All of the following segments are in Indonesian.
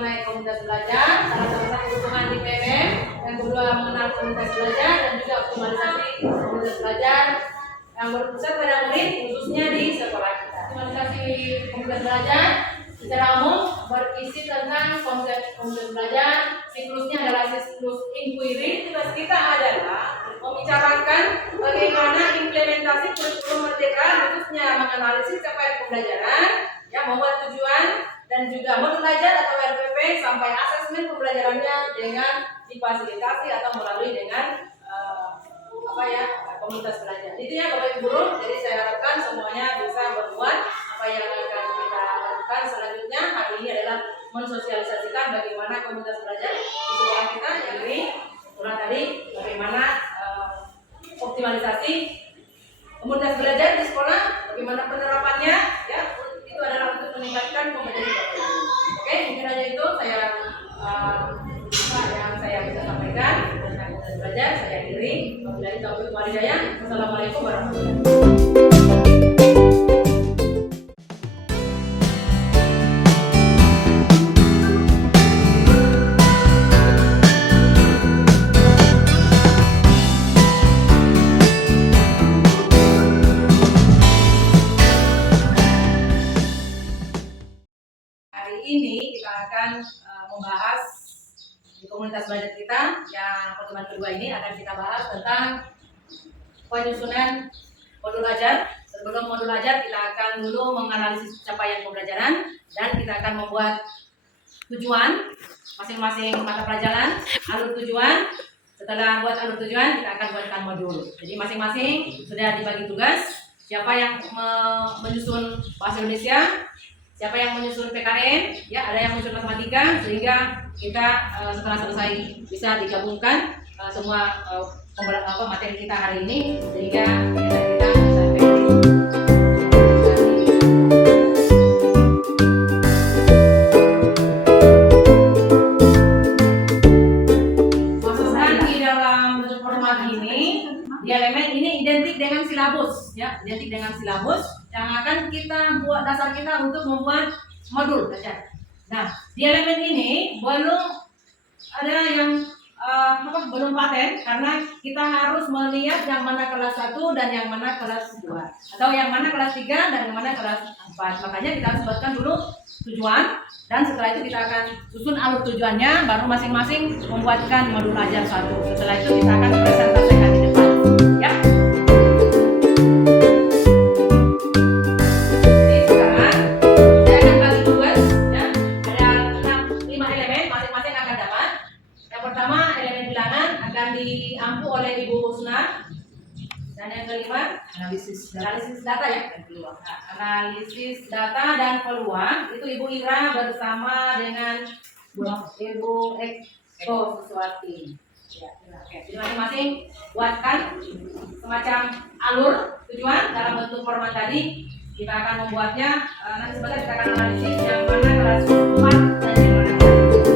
mengenai komunitas belajar, salah satu keuntungan di PBM, yang kedua mengenal komunitas belajar dan juga optimalisasi komunitas belajar yang berpusat pada murid khususnya di sekolah kita. Optimalisasi komunitas belajar secara umum berisi tentang konsep komunitas belajar. Siklusnya adalah siklus inquiry. Tugas kita adalah membicarakan bagaimana implementasi kurikulum merdeka, khususnya menganalisis capaian pembelajaran, yang membuat tujuan dan juga modul belajar atau RPP sampai asesmen pembelajarannya dengan difasilitasi atau melalui dengan komunitas belajar. Itu ya Bapak Ibu Guru. Jadi saya harapkan semuanya bisa berbuat apa yang akan kita lakukan selanjutnya. Hari ini adalah mensosialisasikan bagaimana komunitas belajar di sekolah kita, yang ini ulang tadi bagaimana optimalisasi komunitas belajar di sekolah, bagaimana penerapannya, ya itu adalah untuk meningkatkan kompetensi Bapak Ibu. Oke, mungkin aja itu yang saya bisa sampaikan tentang komunitas belajar. Saya akhiri. Wabillahi taufiq wal hidayah. Wassalamualaikum warahmatullahi wabarakatuh. Ini kita akan membahas di komunitas belajar kita yang pertemuan kedua ini akan kita bahas tentang penyusunan modul belajar. Sebelum modul belajar kita akan dulu menganalisis capaian pembelajaran dan kita akan membuat tujuan masing-masing mata pelajaran, alur tujuan. Setelah buat alur tujuan kita akan buatkan modul. Jadi masing-masing sudah dibagi tugas. Siapa yang menyusun bahasa Indonesia, siapa yang menyusun PKN, ya ada yang menyusun matematika, sehingga kita setelah selesai bisa digabungkan semua materi kita hari ini, sehingga kita bisa masukkan di dalam bentuk format ini. Di elemen ini identik dengan silabus, ya, identik dengan silabus yang akan kita buat dasar kita untuk membuat modul belajar. Nah, di elemen ini belum ada yang belum paten, karena kita harus melihat yang mana kelas 1 dan yang mana kelas 2, atau yang mana kelas 3 dan yang mana kelas 4. Makanya kita harus buatkan dulu tujuan, dan setelah itu kita akan susun alur tujuannya, baru masing-masing membuatkan modul belajar 1. Setelah itu kita akan presentasikan di depan, ya. Diampu oleh Ibu Husna, dan yang kelima analisis data ya, analisis data dan peluang itu Ibu Ira bersama dengan Ibu Eko Suswati. Ya, jadi masing-masing buatkan semacam alur tujuan dalam bentuk format tadi. Kita akan membuatnya nanti sebentar kita akan analisis yang mana kelas 4 dan yang mana kelas 2.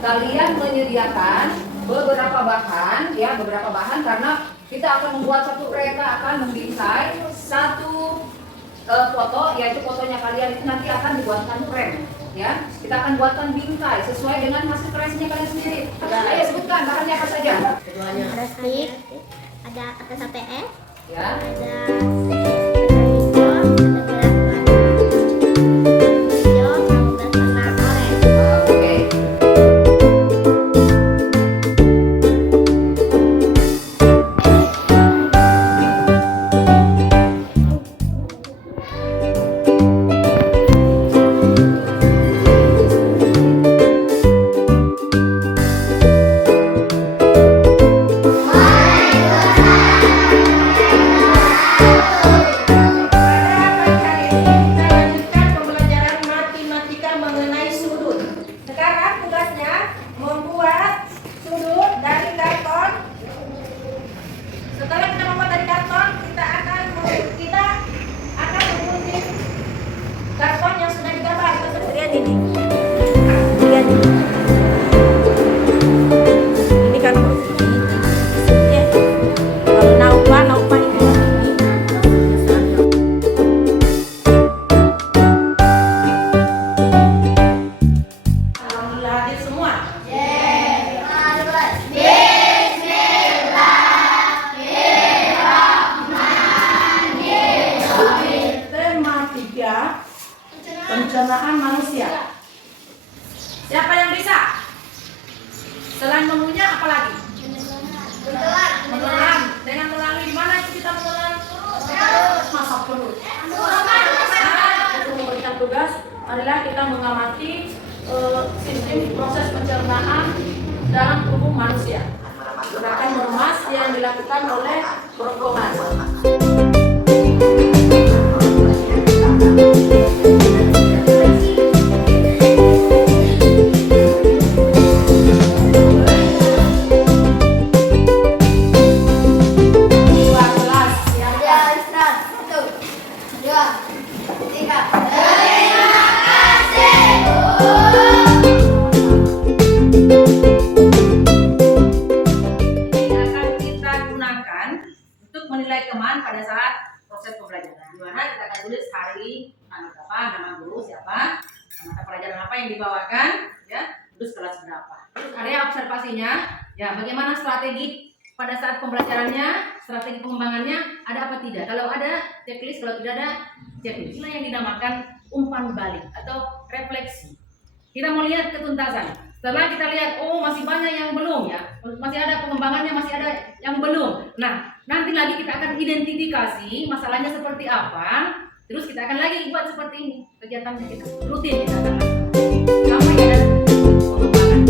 Kalian menyediakan beberapa bahan karena kita akan membuat satu kereta, akan membingkai satu foto, yaitu fotonya kalian itu nanti akan dibuatkan frame, ya. Kita akan buatkan bingkai sesuai dengan hasil kreasinya kalian sendiri. Ayo sebutkan bahannya apa saja. Keduanya. Ada stick, ada kertas APS, ya. Ada pencernaan manusia. Siapa yang bisa? Selain mengunyah apa lagi? Menelan. Dengan melalui mana itu kita menelan? Masa perut. Untuk memberikan tugas adalah kita mengamati sistem proses pencernaan dalam tubuh manusia. Gerakan meremas yang dilakukan oleh kerongkongan. Menilai teman pada saat proses pembelajaran, di mana kita akan tulis hari, nama berapa, nama guru siapa, mata pelajaran apa yang dibawakan, ya, terus kelas berapa. Terus area observasinya, ya, bagaimana strategi pada saat pembelajarannya, strategi pengembangannya, ada apa tidak. Kalau ada checklist, kalau tidak ada checklist. Inilah yang dinamakan umpan balik atau refleksi. Kita mau lihat ketuntasan. Setelah kita lihat, oh masih banyak yang belum ya, masih ada pengembangannya, masih ada yang belum. Nah, nanti lagi kita akan identifikasi masalahnya seperti apa, terus kita akan lagi buat seperti ini kegiatannya kita rutin kita akan lakukan sampai ada pengembangan.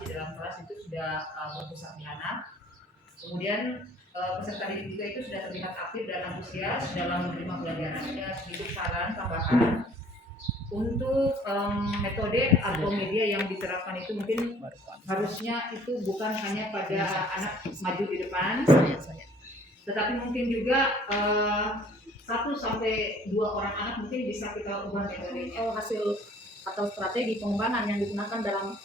Dalam kelas itu sudah berpusat di anak. Kemudian peserta didik juga itu sudah terlihat aktif dan antusias dalam menerima pelajaran. Ada sedikit saran tambahan untuk metode atau media yang diterapkan itu mungkin harusnya itu bukan hanya pada anak maju di depan, tetapi mungkin juga 1 sampai 2 orang anak mungkin bisa kita ubah metodenya. Hasil atau strategi pengembangan yang digunakan dalam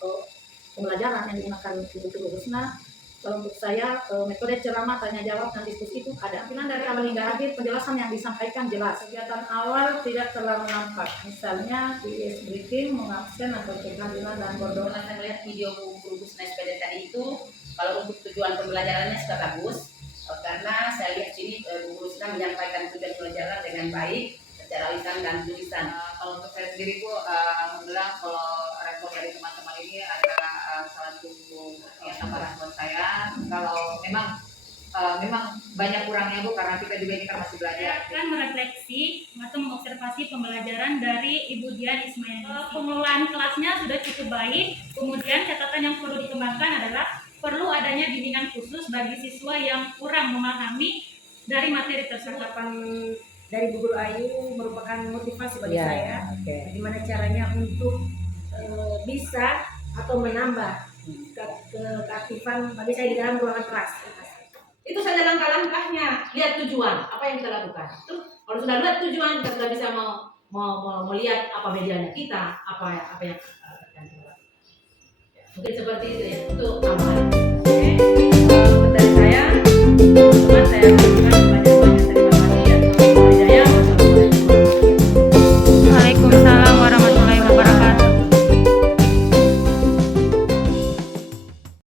pembelajaran yang digunakan Ibu Husna. Kalau untuk saya, metode ceramah, tanya jawab, dan diskusi itu ada. Pimpinan dari awal hingga akhir, penjelasan yang disampaikan jelas. Kegiatan awal tidak terlalu nampak. Misalnya, PIS briefing, mengabsen atau kehadiran dan bodoh. Saya melihat video Bu Husna SPD tadi itu, kalau untuk tujuan pembelajarannya sudah bagus, karena saya lihat sini Bu Husna menyampaikan tujuan pembelajaran dengan baik, secara lisan dan tulisan. Kalau untuk saya sendiri Bu, alhamdulillah kalau respon dari teman-teman ini adalah salah satu yang tambahan buat saya. Kalau memang banyak kurangnya Bu, karena kita juga ini kan masih belajar. Akan merefleksi atau mengobservasi pembelajaran dari Ibu Dian Ismail. Pengelolaan kelasnya sudah cukup baik. Kemudian catatan yang perlu dikembangkan adalah perlu adanya bimbingan khusus bagi siswa yang kurang memahami dari materi tersebut. Dari Bu Guru Ayu merupakan motivasi bagi saya. Bagaimana caranya untuk bisa atau menambah keaktifan bagi saya di dalam ruangan kelas. Itu saja langkah-langkahnya. Lihat tujuan, apa yang kita lakukan. Terus kalau sudah lihat tujuan, kita sudah bisa melihat apa medianya kita, apa yang akan kita lakukan. Mungkin seperti itu ya, untuk tambahan.